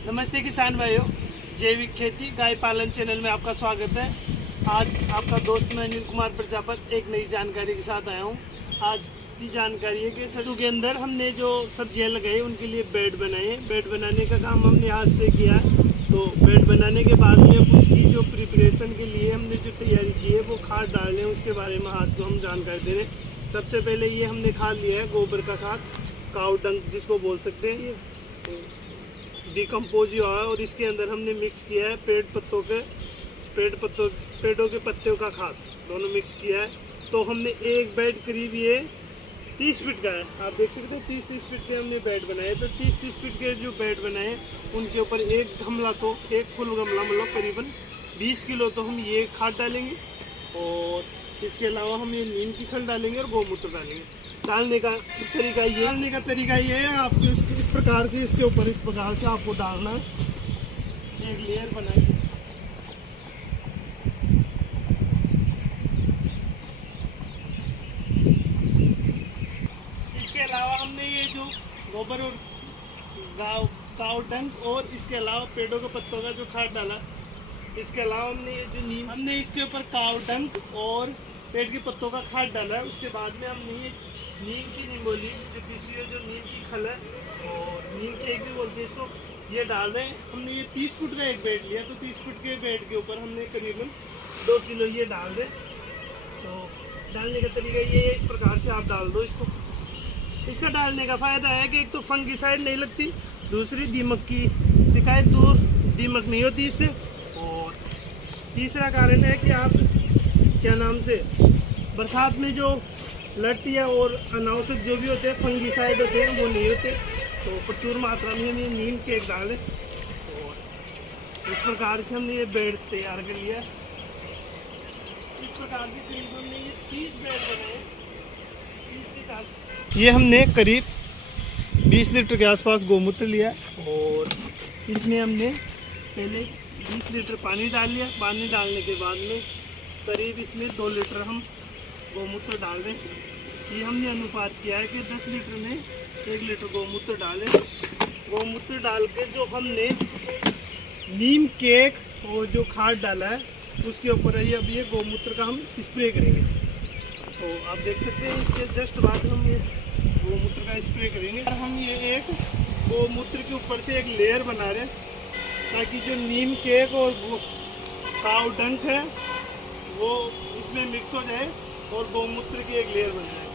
नमस्ते किसान भाइयों, जैविक खेती गाय पालन चैनल में आपका स्वागत है। आज आपका दोस्त मैं अनिल कुमार प्रजापत एक नई जानकारी के साथ आया हूँ। आज की जानकारी है कि सड्डू के अंदर हमने जो सब्जियां लगाई उनके लिए बेड बनाए। बेड बनाने का काम हमने हाथ से किया। तो बेड बनाने के बाद में उसकी जो प्रिपरेशन के लिए हमने जो तैयारी की है वो खाद डाल रहे हैं, उसके बारे में आज को हम जानकारी दे रहे हैं। सबसे पहले ये हमने खाद लिया है गोबर का खाद, काऊ डंक जिसको बोल सकते हैं। ये डिकम्पोज हुआ है और इसके अंदर हमने मिक्स किया है पेड़ों के पत्तों का खाद, दोनों मिक्स किया है। तो हमने एक बेड करीब ये 30 फीट का है, आप देख सकते हैं 30-30 फीट के हमने बेड बनाए। तो 30-30 फीट के जो बेड बनाए उनके ऊपर एक फुल गमला मतलब करीबन 20 किलो तो हम ये खाद डालेंगे। और इसके अलावा हम ये नीम की खल डालेंगे और गौमूत्र डालेंगे। डालने का तरीका ये है, आपको इस प्रकार से इसके ऊपर इस प्रकार से आपको डालना है। एक लेयर बनाएंगे। इसके अलावा हमने ये जो गोबर और काऊ डंक और इसके अलावा पेड़ों के पत्तों का जो खाद डाला, इसके अलावा हमने ये जो नीम हमने इसके ऊपर काऊ डंक और पेड़ के पत्तों का खाद डाला है। उसके बाद में हमने ये नीम की निमोली जो पीसी है, जो नीम की खल है और नीम के एक भी बोलते हैं इसको, ये डाल रहे हैं। हमने ये 30 फुट का एक बेड लिया, तो 30 फुट के बेड के ऊपर हमने करीबन 2 किलो ये डाल दें। तो डालने का तरीका ये है, इस प्रकार से आप डाल दो इसको। इसका डालने का फ़ायदा है कि एक तो फंगिसाइड नहीं लगती, दूसरी दीमक की शिकायत दूर, दीमक नहीं होती इससे। और तीसरा कारण है कि आप बरसात में जो लड़ती है और अनावश्यक जो भी होते हैं फंगिसाइड होते हैं वो नहीं होते। तो प्रचुर मात्रा में हमने नीम केक डाले और इस प्रकार से हमने ये बेड तैयार कर लिया। इस प्रकार से करीब हमने ये 30 बेड बनाए। ये हमने करीब 20 लीटर के आसपास गौमूत्र लिया और इसमें हमने पहले 20 लीटर पानी डाल लिया। पानी डालने के बाद में करीब इसमें 2 लीटर हम गौमूत्र डाल दें। ये हमने अनुपात किया है कि 10 लीटर में 1 लीटर गौमूत्र डालें। गौमूत्र डाल के जो हमने नीम केक और जो खाद डाला है उसके ऊपर है अब ये गौमूत्र का हम स्प्रे करेंगे। तो आप देख सकते हैं इसके जस्ट बाद हम ये गौमूत्र का स्प्रे करेंगे। हम ये एक गौमूत्र के ऊपर से एक लेयर बना रहे हैं ताकि जो नीम केक और काऊ डंक है वो इसमें मिक्स हो जाए और गौमूत्र की एक लेयर बन जाए।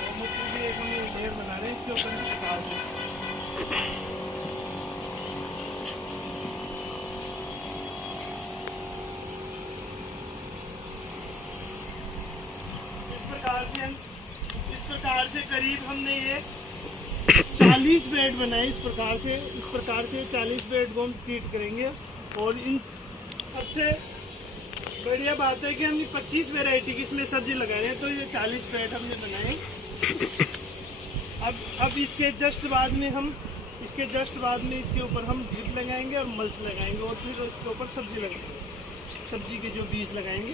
गौमूत्र की एक हम लेयर बना रहे हैं, इसके ऊपर इस प्रकार से करीब हमने ये 40 बेड बनाए। इस प्रकार से 40 बेड को हम ट्रीट करेंगे। और इन सबसे बढ़िया बात है कि हम 25 वैरायटी की इसमें सब्जी लगा रहे हैं। तो ये 40 बेड हमने बनाए। अब इसके जस्ट बाद में इसके ऊपर हम ड्रिप लगाएंगे और मल्च लगाएंगे और फिर इसके ऊपर सब्जी लगाएंगे, सब्जी के जो बीज लगाएंगे।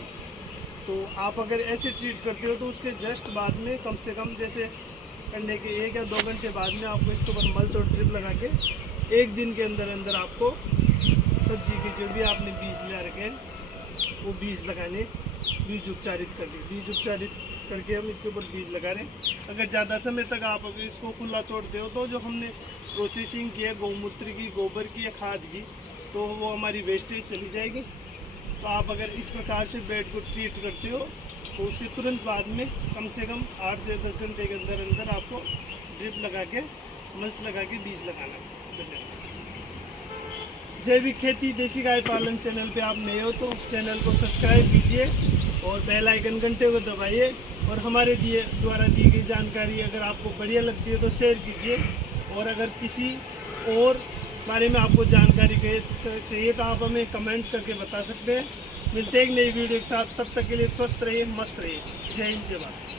तो आप अगर ऐसे ट्रीट करते हो तो उसके जस्ट बाद में कम से कम जैसे करने के 1 या 2 घंटे बाद में आपको इसके ऊपर मल्च और ड्रिप लगा के 1 दिन के अंदर आपको सब्जी के जो भी आपने बीज ले रखे हैं वो बीज लगाने, बीज उपचारित करके हम इसके ऊपर बीज लगा रहे हैं। अगर ज़्यादा समय तक आप अगर इसको खुला छोड़ते हो तो जो हमने प्रोसेसिंग की है गौमूत्र की, गोबर की या खाद की, तो वो हमारी वेस्टेज चली जाएगी। तो आप अगर इस प्रकार से बेड को ट्रीट करते हो तो उसके तुरंत बाद में कम से कम 8 से 10 घंटे के अंदर आपको ड्रिप लगा के मल्च लगा के बीज लगाना है। जैविक खेती देसी गाय पालन चैनल पे आप नए हो तो चैनल को सब्सक्राइब कीजिए और बेल आइकन घंटे को दबाइए। और हमारे द्वारा दी गई जानकारी अगर आपको बढ़िया लगती है तो शेयर कीजिए। और अगर किसी और बारे में आपको जानकारी चाहिए तो आप हमें कमेंट करके बता सकते हैं। मिलते हैं एक नई वीडियो के साथ, तब तक के लिए स्वस्थ रहिए, मस्त रहिए। जय हिंद, जय भारत।